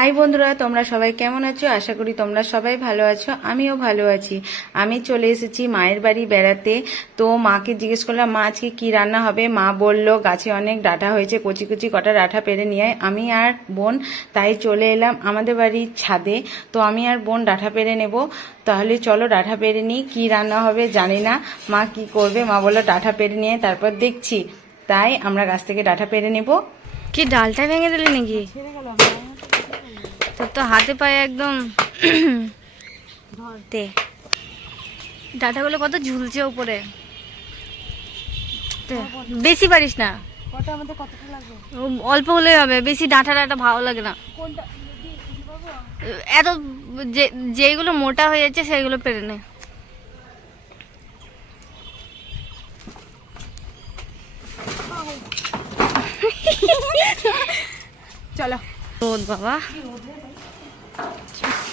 High বন্ধুরা তোমরা সবাই কেমন আছো? আশা করি তোমরা সবাই ভালো আছো আমিও ভালো আছি। আমি চলে এসেছি মায়ের বাড়ি বেড়াতে। তো মাকে জিজ্ঞেস করলাম মা আজকে কি রান্না হবে? মা বলল গাছে অনেক ডাঁটা হয়েছে কচি কচি কটা ডাঁটা পেরে নিয়ে আমি আর বোন তাই চলে এলাম আমাদের বাড়ির ছাদে। তো আমি আর বোন ডাঁটা পেরে নেব। তাহলে চলো ডাঁটা পেরে নিই কী রান্না হবে জানি না। মা কি করবে? মা বলল ডাঁটা পেরে নিয়ে তারপর দেখছি। তাই আমরা গাছ থেকে ডাঁটা পেরে নেব। কি ডালটা ভেঙে দিলি নাকি? তোর তো হাতে পায়ে একদম তে ডাটাগুলো কত ঝুলছে উপরে। বেশি পারিস না। অল্প হলেই হবে। বেশি ডাঁটা ডাঁটা ভালো লাগে না। এত যে যেগুলো মোটা হয়ে যাচ্ছে সেগুলো পেরে নে। চলো।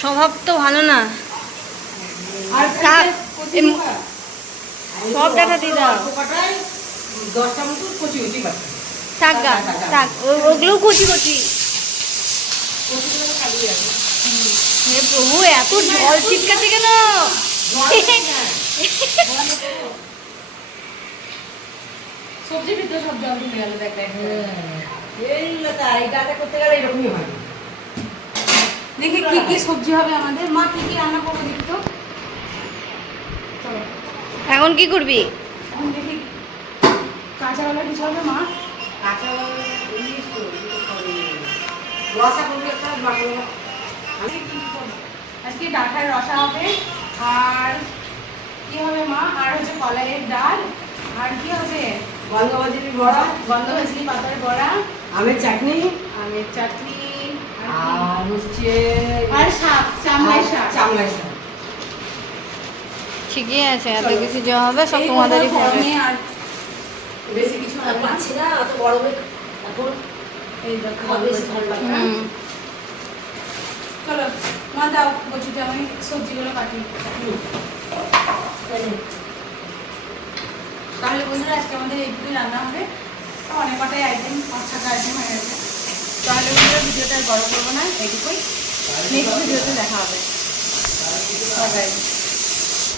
স্বভাব তো ভালো না। আর সব ডাঁটা দিয়ে দাও। দশটা মতো কচি কচি বাচ্চা থাক গা থাক ওগুলোও কচি কচি। হে প্রভু এত জল ছিটকাচ্ছে কেন? সবজি ভিতরে সব জল ঢুকে গেল দেখ এই করতে গেলে এরকমই হয়। দেখি কি কি সবজি হবে আমাদের। মা কি কি রান্না করব দেখি তো। এখন কি করবি? এখন দেখি। কাঁচা কলা কিছু হবে মা? কাঁচা রসা করবি একটা বাংলা আমি কি করব? আজকে ডাঁটার রসা হবে আর কি হবে মা? আর হচ্ছে কলাইয়ের ডাল আর কি হবে? বড়া। পাতার বড়া আমের চাটনি। আমের চাটনি আর হচ্ছে আর শাক চামড়াই শাক চামড়াই শাক ঠিকই আছে এত কিছু যা হবে সব তোমাদেরই আর বেশি কিছু আর না। পাচ্ছি না এখন। এই দেখো বেশি ভালো লাগে হুম। চলো মা দাও বলছিটা আমি সবজিগুলো কাটি। তাহলে বন্ধুরা আজকে আমাদের এইটুকুই রান্না হবে। অনেক কটাই আইটেম পাঁচ ছটা আইটেম হয়ে গেছে। তাহলে বন্ধুরা ভিডিওটা বড় করব না এইটুকুই নেক্সট ভিডিওতে দেখা হবে।